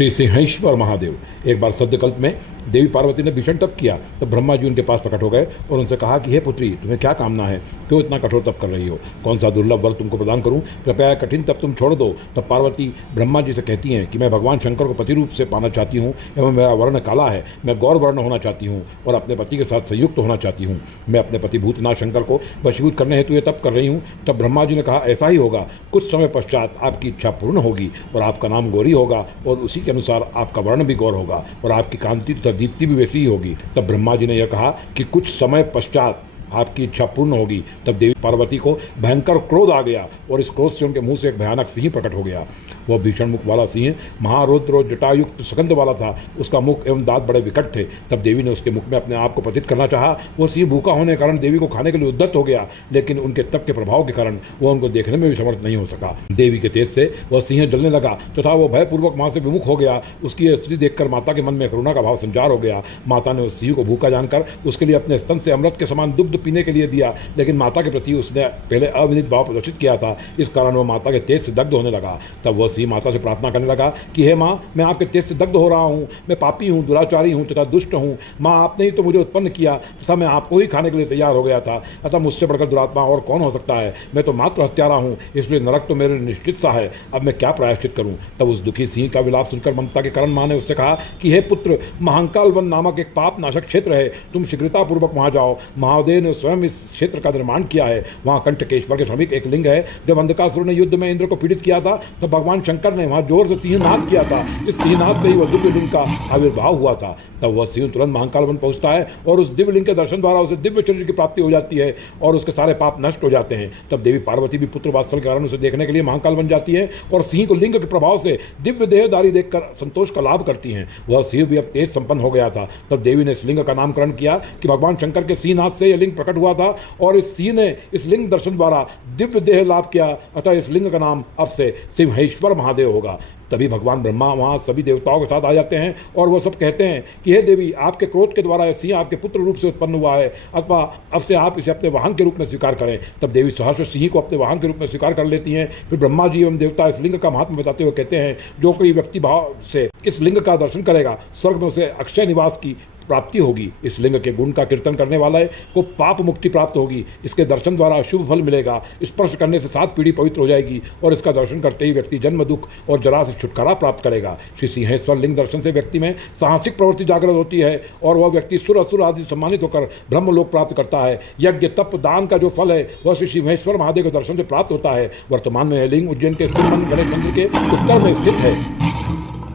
श्री सिंहेश्वर महादेव। एक बार सद्यकल्प में देवी पार्वती ने भीषण तप किया, तब ब्रह्मा जी उनके पास प्रकट हो गए और उनसे कहा कि हे पुत्री, तुम्हें क्या कामना है, क्यों इतना कठोर तप कर रही हो, कौन सा दुर्लभ वर तुमको प्रदान करूं, कृपया कठिन तप तुम छोड़ दो। तब पार्वती ब्रह्मा जी से कहती हैं कि मैं भगवान शंकर को पति रूप से पाना चाहती हूँ एवं मेरा वर्ण काला है, मैं गौर वर्ण होना चाहती हूँ और अपने पति के साथ संयुक्त होना चाहती हूँ। मैं अपने पति भूतनाथ शंकर को वशीभूत करने हेतु ये तप कर रही हूँ। तब ब्रह्मा जी ने कहा, ऐसा ही होगा, कुछ समय पश्चात आपकी इच्छा पूर्ण होगी और आपका नाम गौरी होगा और उसी के अनुसार आपका वर्ण भी गौर होगा और आपकी कांति तथा दीप्ति भी वैसी ही होगी। तब ब्रह्मा जी ने यह कहा कि कुछ समय पश्चात आपकी इच्छा पूर्ण होगी। तब देवी पार्वती को भयंकर क्रोध आ गया और इस क्रोध से उनके मुंह से एक भयानक सिंह प्रकट हो गया। वह भीषण मुख वाला सिंह महारौद्र और जटायुक्त सुगंध वाला था। उसका मुख एवं दांत बड़े विकट थे। तब देवी ने उसके मुख में अपने आप को पतित करना चाहा। वह सिंह भूखा होने के कारण देवी को खाने के लिए उद्यत हो गया, लेकिन उनके तप के प्रभाव के कारण वह उनको देखने में भी समर्थ नहीं हो सका। देवी के तेज से वह सिंह जलने लगा तथा वह भयपूर्वक वहां से विमुख हो गया। उसकी यह स्थिति देखकर माता के मन में करुणा का भाव संचार हो गया। माता ने उस सिंह को भूखा जानकर उसके लिए अपने स्तन से अमृत के समान दुग्ध पीने के लिए दिया, लेकिन माता के प्रति उसने पहले अविदित भाव प्रदर्शित किया था, इस कारण वह माता के तेज से दग्ध होने लगा। तब वह सिंह माता से प्रार्थना करने लगा कि हे माँ, मैं आपके तेज से दग्ध हो रहा हूँ, मैं पापी हूँ, दुराचारी हूँ तथा दुष्ट हूँ। माँ, आपने ही तो मुझे उत्पन्न किया तथा मैं आपको ही खाने के लिए तैयार हो गया था, अतः मुझसे बढ़कर दुरात्मा और कौन हो सकता है। मैं तो मात्र हत्यारा हूँ, इसलिए नरक तो मेरे निश्चित सा है। अब मैं क्या प्रायश्चित करूँ। तब उस दुखी सिंह का विलाप सुनकर ममता के कारण माँ ने उससे कहा कि हे पुत्र, महाकाल वन नामक एक पाप नाशक क्षेत्र है, तुम शीघ्रतापूर्वक वहाँ जाओ। महादेव ने स्वयं इस क्षेत्र का निर्माण किया है। वहाँ कंटकेश्वर के समीप एक लिंग है। जब अंधकासुर ने युद्ध में इंद्र को पीड़ित किया था, तो भगवान शंकर ने वहाँ जोर से सिंहनाद किया था। इस सिंहनाद से ही वह दिव्य लिंग का आविर्भाव हुआ था। तब वह सिंह तुरंत महाकाल वन पहुँचता है और उस दिव्य लिंग के दर्शन द्वारा उसे दिव्य शरीर की प्राप्ति हो जाती है और उसके सारे पाप नष्ट हो जाते हैं। तब देवी पार्वती भी पुत्र वात्सल के कारण उसे देखने के लिए महाकाल बन जाती है और सिंह को लिंग के प्रभाव से दिव्य देहधारी देखकर संतोष का लाभ करती हैं। वह सिंह भी अब तेज संपन्न हो गया था। तब देवी ने इस लिंग का नामकरण किया कि भगवान शंकर के सिंहनाद से यह लिंग प्रकट हुआ था और इस सिंह ने इस लिंग दर्शन द्वारा दिव्य देह लाभ किया, अतः इस लिंग का नाम अब से सिंहेश्वर महादेव होगा। तभी भगवान ब्रह्मा वहाँ सभी देवताओं के साथ आ जाते हैं और वह सब कहते हैं कि हे देवी, आपके क्रोध के द्वारा यह सिंह आपके पुत्र रूप से उत्पन्न हुआ है, अथवा अब से आप इसे अपने वाहन के रूप में स्वीकार करें। तब देवी सहर्ष सिंह को अपने वाहन के रूप में स्वीकार कर लेती हैं। फिर ब्रह्मा जी एवं देवता इस लिंग का महात्म्य बताते हुए कहते हैं, जो कोई व्यक्ति भाव से इस लिंग का दर्शन करेगा, स्वर्ग में उसे अक्षय निवास की प्राप्ति होगी। इस लिंग के गुण का कीर्तन करने वाले को पाप मुक्ति प्राप्त होगी। इसके दर्शन द्वारा शुभ फल मिलेगा। स्पर्श करने से 7 पीढ़ी पवित्र हो जाएगी और इसका दर्शन करते ही व्यक्ति जन्म दुख और जरा से छुटकारा प्राप्त करेगा। श्री सिंहेश्वर लिंग दर्शन से व्यक्ति में साहसिक प्रवृत्ति जागृत होती है और वह व्यक्ति सुर असुर आदि सम्मानित होकर ब्रह्मलोक प्राप्त करता है। यज्ञ तप दान का जो फल है वह श्री सिंहेश्वर महादेव के दर्शन से प्राप्त होता है। वर्तमान में यह लिंग उज्जैन के गणेश मंदिर के उत्तर में स्थित है।